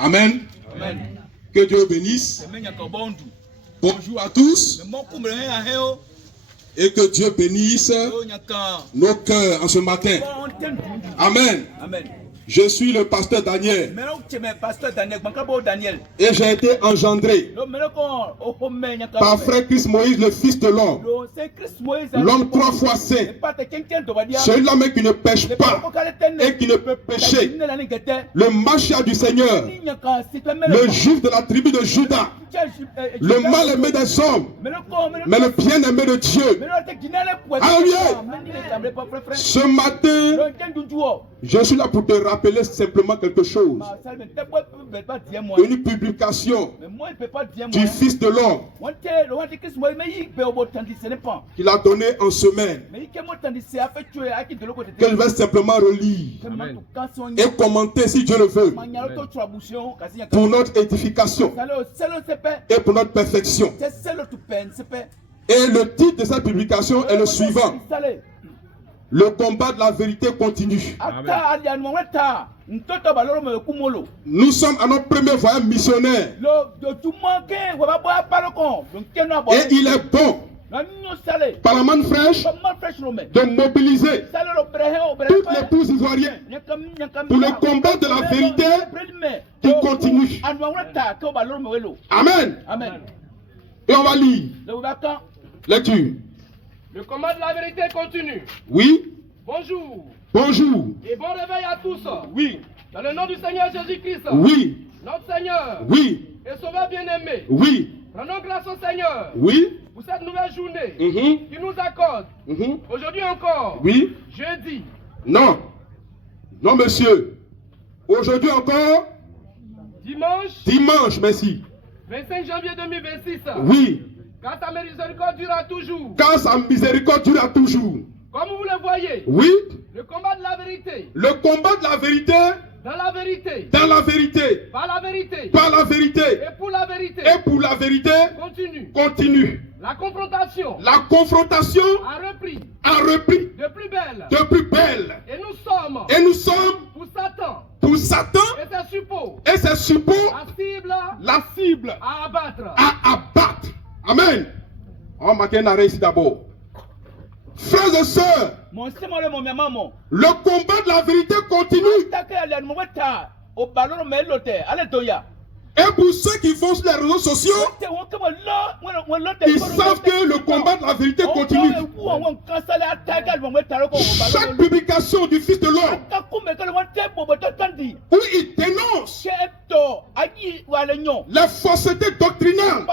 Amen. Que Dieu bénisse. Bonjour à tous. Et que Dieu bénisse nos cœurs en ce matin. Amen. Je suis le pasteur Daniel. Et j'ai été engendré par frère Christ Moïse, le fils de l'homme. L'homme 3 fois saint. Celui-là même qui ne pêche pas et qui ne peut pécher. Le Machia du Seigneur. Le juif de la tribu de Juda. Le mal aimé des hommes. Mais le bien aimé de Dieu. Alléluia. Ce matin, je suis là pour te rappeler simplement quelque chose. Une publication du Fils de l'homme qu'il a donné en semaine, que je vais simplement relire et commenter si Dieu le veut, pour notre édification et pour notre perfection. Et le titre de cette publication est le suivant: le combat de la vérité continue. Nous sommes à notre premier voyage missionnaire. Et il est bon, par la main fraîche, de mobiliser toutes les pouces ivoiriens pour le combat de la vérité qui continue. Amen. Et on va lire. Lecture. Le combat de la vérité continue. Oui. Bonjour. Bonjour. Et bon réveil à tous. Oui. Dans le nom du Seigneur Jésus-Christ. Oui. Notre Seigneur. Oui. Et Sauveur bien-aimé. Oui. Rendons grâce au Seigneur. Oui. Pour cette nouvelle journée qui nous accorde. Aujourd'hui encore. Oui. Jeudi. Non. Non, monsieur. Aujourd'hui encore. Dimanche. Dimanche, merci. 25 janvier 2026. Oui. Car sa miséricorde durera toujours. Car sa miséricorde durera toujours. Comme vous le voyez. Oui. Le combat de la vérité. Le combat de la vérité. Dans la vérité. Dans la vérité. Par la vérité. Par la vérité. Et pour la vérité. Et pour la vérité. Continue. Continue. La confrontation. La confrontation a repris. A repris. De plus belle. De plus belle. Et nous sommes. Et nous sommes. Pour Satan. Pour Satan. Et ses suppôts. Et ses suppôts. La cible. À abattre. À abattre. Amen. On va marquer un arrêt ici d'abord. Frères et sœurs, le combat de la vérité continue. Et pour ceux qui vont sur les réseaux sociaux, ils savent que le combat de la vérité continue. Chaque publication du Fils de l'homme, où il dénonce la fausseté doctrinale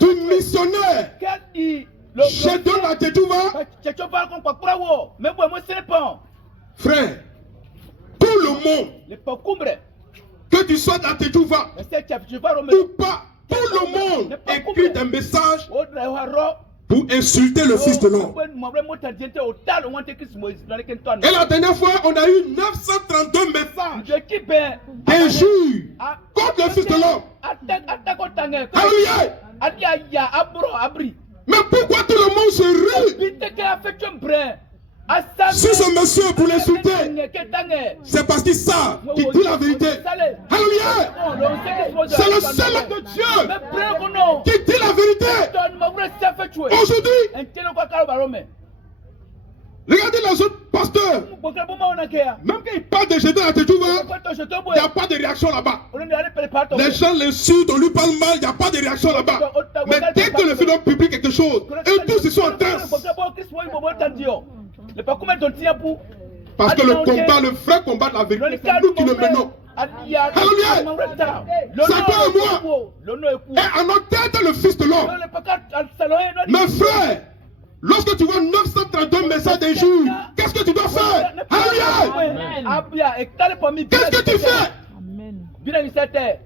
du missionnaire Jedon Adjedouva. Frère, tout le monde, que tu sois dans Adjedouva ou pas, tout le monde écrit des messages pour insulter le Fils de l'homme. Et la dernière fois, on a eu 932 messages d'injures contre le Fils de l'homme. Alléluia. Mais pourquoi tout le monde se rue sur ce monsieur pour l'insulter? C'est parce qu'ils savent qu'il dit la vérité. Alléluia. C'est le seul homme de Dieu qui dit la vérité. Aujourd'hui, regardez les autres pasteurs. Même quand ils parlent de Jedon Adjedouva, il n'y a pas de réaction là-bas. Les gens l'insultent, on lui parle mal, il n'y a pas de réaction là-bas. Mais dès que le film publie quelque chose, eux tous ils sont en transe. Parce que le combat, le vrai combat de la vérité, c'est nous qui le menons. Alléluia. C'est toi et moi. Et à notre tête, le Fils de l'homme. Mes frères, lorsque tu vois 932 messages d'injures, qu'est-ce que tu dois faire? Alléluia. Qu'est-ce que tu fais?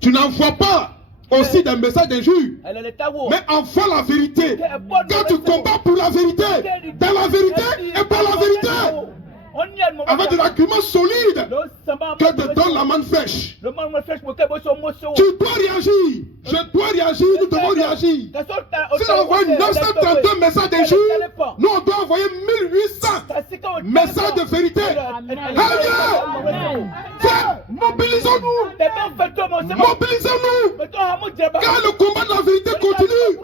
Tu n'envoies pas aussi des messages d'injures, mais envoie la vérité. Quand tu combats pour la vérité, dans la vérité et par la vérité, avec des arguments solides, que te donne la main fraîche. Tu dois réagir. Je dois réagir. Nous devons réagir. Si on envoie 932 messages d'injures, nous on doit envoyer 1800 messages de vérité. Alléluia. Mobilisons-nous. Mobilisons-nous. Car le combat de la vérité continue.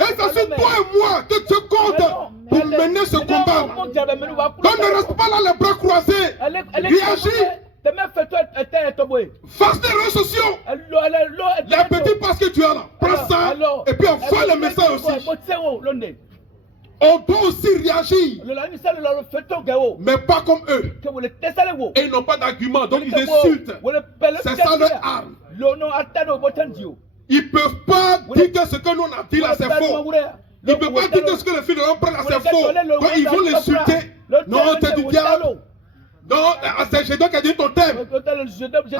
Et c'est sur toi et moi que tu comptes pour mener ce combat. Donc ne reste pas là les bras croisés. Réagis. Face des réseaux sociaux. Les petits parce que tu as là. Prends ça et puis envoie le message aussi. On doit aussi réagir. Mais pas comme eux. Et ils n'ont pas d'argument. Donc ils insultent. C'est ça leur arme. Ils ne peuvent pas dire que ce que nous on a dit là c'est faux. Ils ne peuvent pas dire que ce que le fils de l'homme prend là c'est faux. Donc ils vont l'insulter. Non, c'est du diable. Non, c'est Gédon qui a dit ton thème.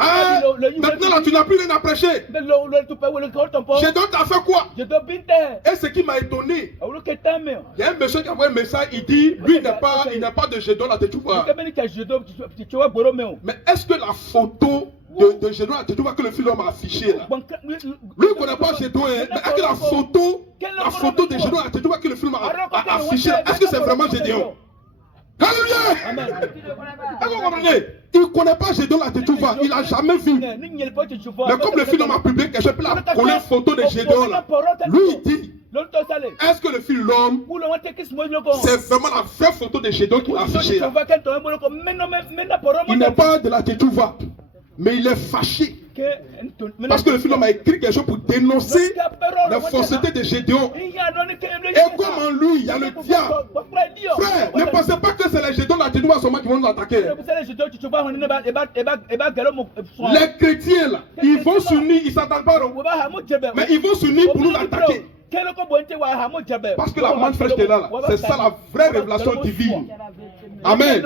Ah, maintenant là tu n'as plus rien à prêcher. Gédon t'a fait quoi? Et ce qui m'a étonné, il y a un monsieur qui a envoyé un message, il dit, lui il n'a pas de Gédon là, tu vois. Mais est-ce que la photo de Gédon là, tu vois que le film m'a affiché là? Lui il ne connaît pas Gédon, hein, mais est-ce que la photo de Gédon là, tu vois que le film a affiché, est-ce que c'est vraiment Gédon? Alléluia! Vous comprenez? Il ne connaît pas Gédon là, tu vois, il n'a jamais vu. Mais comme le film m'a publié, que je peux la coller une photo de Gédon là, lui il dit, est-ce que le film l'homme, c'est vraiment la vraie photo de Gédon qui l'a affiché là? Il n'est pas de la Tétouva, mais il est fâché. Parce que le film a écrit quelque chose pour dénoncer la fausseté de Gédéon. Et comme en lui, il y a le diable. Frère, ne pensez pas que c'est les Gédéons de la Tétouva seulement qui vont nous attaquer. Les chrétiens là, ils vont s'unir, ils ne s'attendent pas. Mais ils vont s'unir pour nous attaquer. Parce que la manne fraîche qui est là, c'est ça la vraie révélation divine. Amen.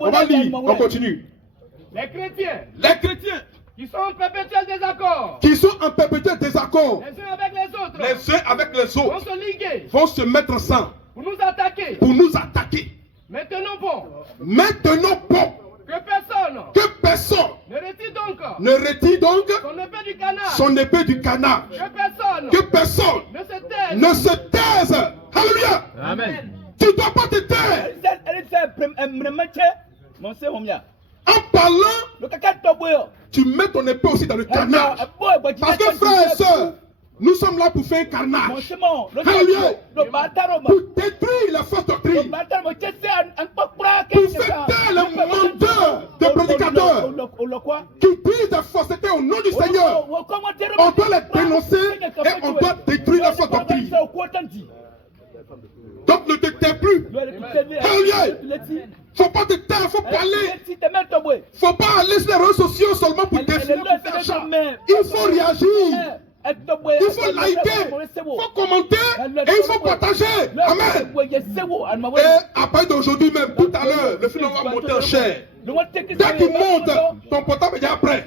On va lire, on continue. Les chrétiens qui sont en perpétuel désaccord. Les uns avec les autres. Vont se liguer. Vont se mettre ensemble. Pour nous attaquer. Maintenant bon. Que personne. Ne retire donc. Son épée du canard. Que personne. Ne se taise. Alléluia. Amen. Tu ne dois pas te taire. En parlant, tu mets ton épée aussi dans le carnage. Parce que frères et sœurs, nous sommes là pour faire un carnage. Alléluia. Pour détruire la fausse doctrine. Pour faire taire les menteurs de prédicateurs qui disent la fausseté au nom du Seigneur. On doit les dénoncer et on doit détruire la fausse doctrine. Donc ne te tais plus. Alléluia. Faut pas te taire, faut parler. Faut pas aller sur les réseaux sociaux seulement pour définir, pour faire ça. Il faut réagir. Il faut liker, il faut commenter et il faut partager. Amen. Et à partir d'aujourd'hui même, tout à l'heure, le film va monter en chair. Dès qu'il monte, ton portable est après.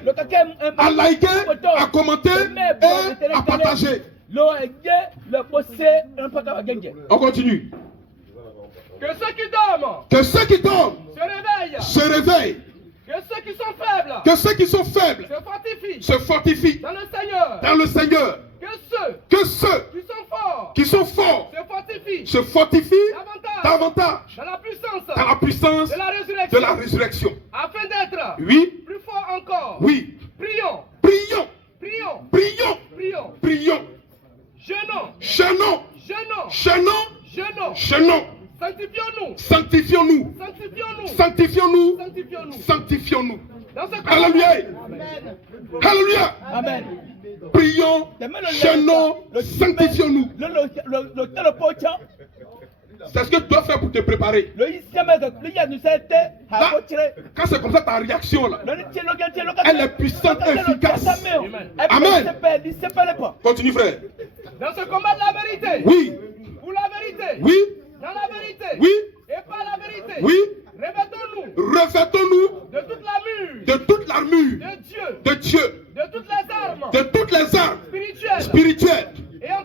À liker, à commenter et à partager. On continue. Que ceux qui dorment se réveillent. Que ceux qui sont faibles se fortifient dans le Seigneur. Que ceux qui sont forts se fortifient davantage dans la puissance de la résurrection. Afin d'être Oui. plus fort encore. Oui. Prions. Jeûnons. Sanctifions-nous. Alléluia. Amen. Prions, jeûnons, sanctifions-nous. C'est ce que tu dois faire pour te préparer. Là, quand c'est comme ça, ta réaction là, elle est puissante et efficace. Amen. Continue, frère. Dans ce combat de la vérité. Oui. Pour la vérité. Oui. Dans la vérité. Oui. Et par la vérité. Oui. Revêtons-nous de toute l'armure de Dieu. De toutes les armes. Spirituelles. Et en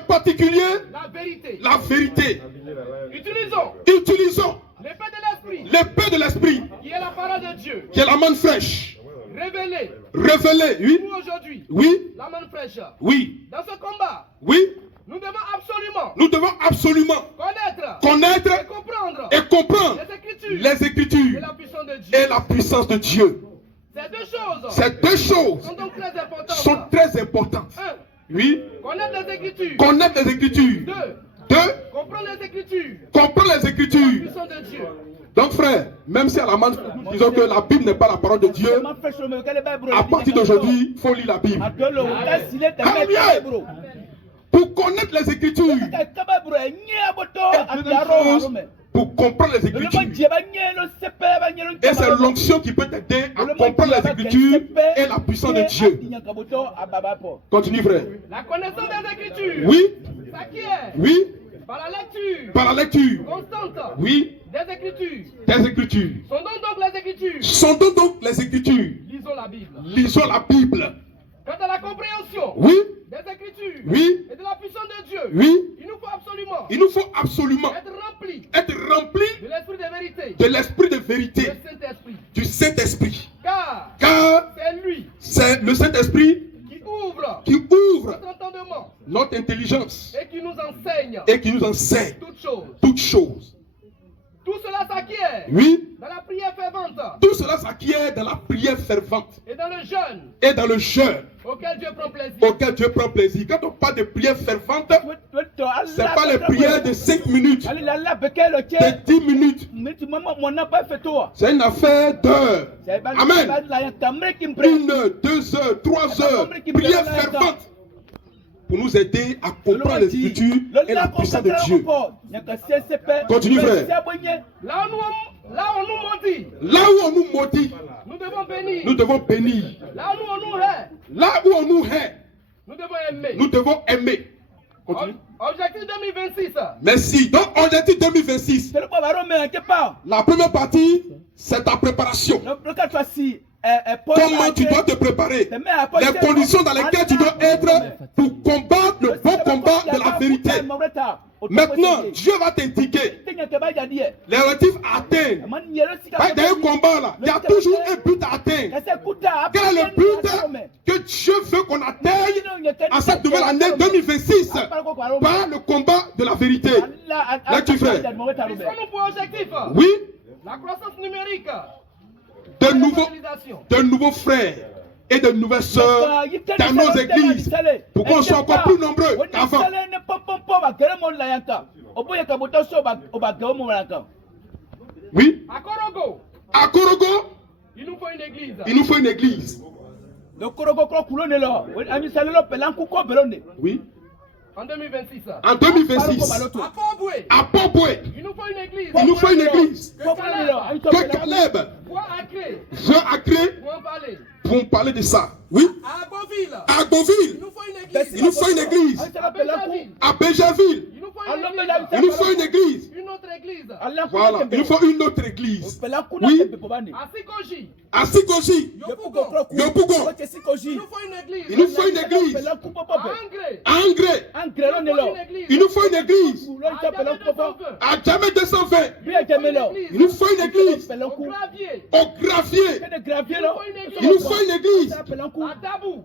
particulier la vérité. Utilisons l'épée de l'esprit. Qui est la parole de Dieu. Qui est la manne fraîche. Révélée. Oui. Pour aujourd'hui. Oui. La manne fraîche. Oui. Dans ce combat. Oui. Nous devons absolument connaître et comprendre les Écritures et la puissance de Dieu. Ces deux choses sont très importantes. Oui. Connaître les Écritures. Connaître les Écritures. Deux. Comprendre les Écritures. Comprendre les Écritures. La puissance de Dieu. Donc frère, même si à la main, disons que la Bible n'est pas la parole de Dieu, à partir d'aujourd'hui, il faut lire la Bible. Alléluia. Pour connaître les Écritures, pour comprendre les Écritures. Et c'est l'onction qui peut t'aider à comprendre les Écritures et la puissance de Dieu. Continue frère. La connaissance des Écritures. Oui. S'acquiert. Oui. Par la lecture. Par la lecture. Constante. Oui. Des Écritures. Des Écritures. Sondons donc les Écritures. Sondons donc les Écritures. Lisons la Bible. Lisons la Bible. Quant à la compréhension. Oui. Des Écritures. Oui. Et de la puissance de Dieu. Oui. Il nous faut absolument être rempli de l'esprit de vérité. De l'esprit de vérité. Du Saint-Esprit. Car c'est le Saint-Esprit qui ouvre notre intelligence et qui nous enseigne toutes choses. Tout cela s'acquiert oui. Dans la prière fervente. Tout cela s'acquiert dans la prière fervente. Et dans le jeûne. Et dans le jeûne. Auquel Dieu prend plaisir. Auquel Dieu prend plaisir. Quand on parle de prière fervente, ce n'est pas les prières de 5 minutes, de 10 minutes. C'est une affaire d'heures. Amen. 1 heure, 2 heures, 3 heures. Prière fervente. Pour nous aider à comprendre les Écritures et la puissance de Dieu. Continue, frère. Là où on nous maudit. Là où on nous maudit. Nous devons bénir. Nous devons bénir. Là où on nous hait. Là où on nous hait. Nous devons aimer. Nous devons aimer. Continue. Objectif 2026. Merci. Donc, objectif 2026. La première partie, c'est ta préparation. Comment tu dois te préparer. Les conditions dans lesquelles tu dois être pour combattre le bon combat de la vérité. Maintenant, Dieu va t'indiquer les objectifs à atteindre. Dans un combat là, il y a toujours un but à atteindre. Quel est le but que Dieu veut qu'on atteigne à cette nouvelle année 2026 par le combat de la vérité? Là, tu fais. Oui. La croissance numérique. De nouveaux frères et de nouvelles sœurs dans nos églises pour qu'on soit encore plus nombreux qu'avant. Oui. À Korogo, il nous faut une église. Il nous faut une église. Oui. En 2026. En 2026. À Port-Boué. Il nous faut une église. Il nous faut une église. Que Caleb voit à créer pour parler de ça. Oui. À Beauville. Il nous faut une église. À Bégerville. Il nous faut une église. Une autre église. Voilà. Il nous faut une autre église. Oui. À Sikoji. Yopougon. Il nous faut une église. À Angré. Il nous faut une église. À Djamé 220. Il nous faut une église. Au Gravier. Il nous faut une église.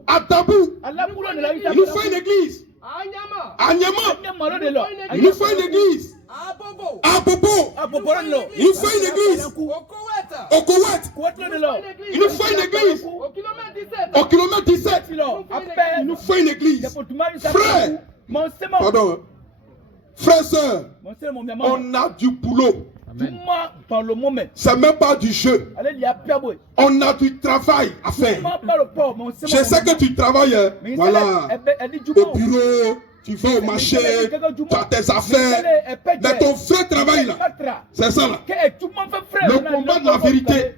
À Dabou. Il nous faut une église. À Nyama. Il nous faut une église. À Bobo. Il nous faut une église. Au Koweït. Il nous faut une église. Au kilomètre 17. Il nous faut une église. Frère. Pardon. Frère, sœur. On a du boulot. C'est même pas du jeu. On a du travail à faire. Je sais que tu travailles, voilà, au bureau, tu vas au marché, tu as tes affaires, mais ton vrai travail là, c'est ça là. Le combat de la vérité.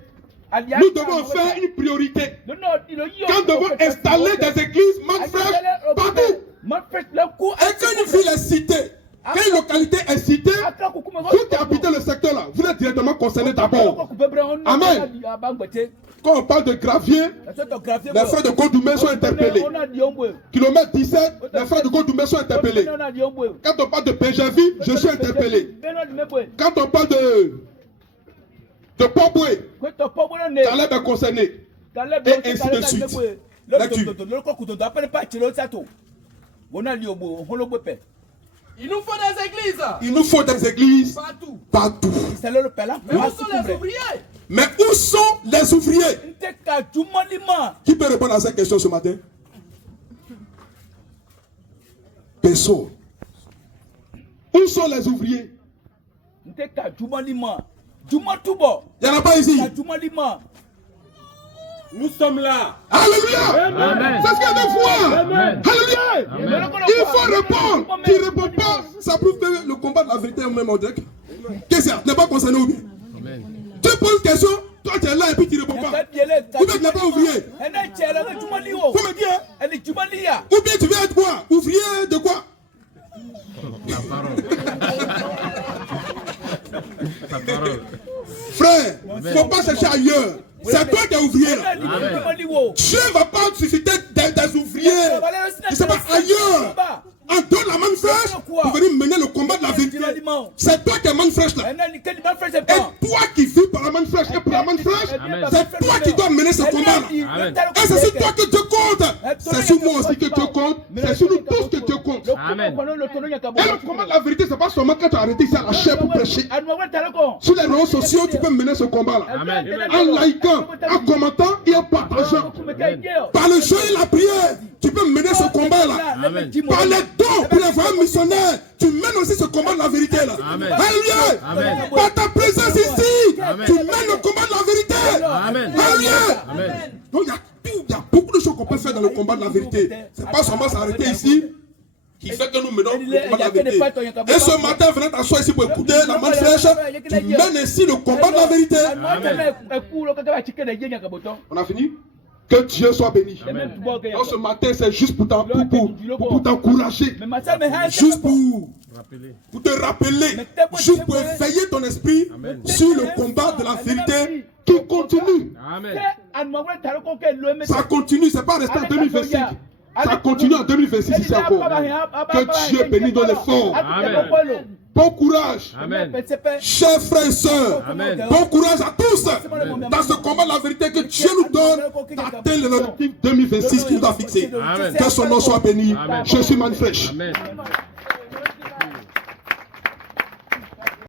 Nous devons faire une priorité. Quand nous devons installer des églises, mon frère, partout. Et quand une ville est citée, quand une localité est citée, vous qui habitez le secteur là, vous êtes directement concerné d'abord. Amen. Quand on parle de Gravier, les frères de Godoumé sont interpellés. Kilomètre 17, les frères de Godoumé sont interpellés. Quand on parle de Bégerville, je suis interpellé. Quand on parle de Port-Boué, Caleb est concerné. Et ainsi de suite. Lecture. Il nous faut des églises. Il nous faut des églises partout. Mais où sont les ouvriers? Mais où sont les ouvriers? Qui peut répondre à cette question ce matin? Personne. Où sont les ouvriers? Il n'y en a pas ici. Nous sommes là. Alléluia. C'est ce qu'il y a de foi. Alléluia. Il faut répondre. Tu ne réponds pas. Ça prouve que le combat de la vérité est même en direct. Qu'est-ce qu'il y a? Tu n'es pas concerné ou bien? Tu poses une question, toi tu es là et puis tu ne réponds pas. Ou bien tu n'es pas ouvrier. Faut me dire. Ou bien tu viens être quoi? Ouvrier de quoi? Frère, il ne faut pas chercher ailleurs. C'est toi qui es ouvrier là. Dieu ne va pas susciter des ouvriers. Je ne sais pas ailleurs. En donne la manne fraîche pour venir mener le combat de la vérité. C'est toi qui es manne fraîche là. Et toi qui vis par la manne fraîche et pour la manne fraîche, c'est toi qui dois mener ce combat là. Et c'est sur toi que Dieu compte. C'est sur moi aussi que Dieu compte. C'est sur nous tous que Dieu compte. Amen. Et le combat de la vérité, c'est pas seulement quand tu as arrêté ici à la chair pour prêcher. Sur les réseaux sociaux, tu peux mener ce combat là. En laïquant, en commentant et en partageant. Par le jeûne et la prière, tu peux mener ce combat là. Par les dons pour les voyants missionnaires, tu mènes aussi ce combat de la vérité là. Alléluia. Par ta présence ici, tu mènes le combat de la vérité. Alléluia. Donc il y a beaucoup de choses qu'on peut faire dans le combat de la vérité. C'est pas seulement s'arrêter ici qui fait que nous menons le combat de la vérité. Et ce matin, venez t'asseoir ici pour écouter la manne fraîche. Tu mènes ici le combat de la vérité. On a fini? Que Dieu soit béni. Donc ce matin, c'est juste pour t'encourager. Juste pour te rappeler. Juste pour éveiller ton esprit sur le combat de la vérité qui continue. Ça continue, c'est pas resté en 2026. Ça continue en 2026 ici encore. Que Dieu bénisse dans l'effort. Bon courage. Chers frères et sœurs, bon courage à tous dans ce combat de la vérité que Dieu nous donne d'atteindre l'objectif 2026 qu'il nous a fixé. Que son nom soit béni. Je suis Manfresh.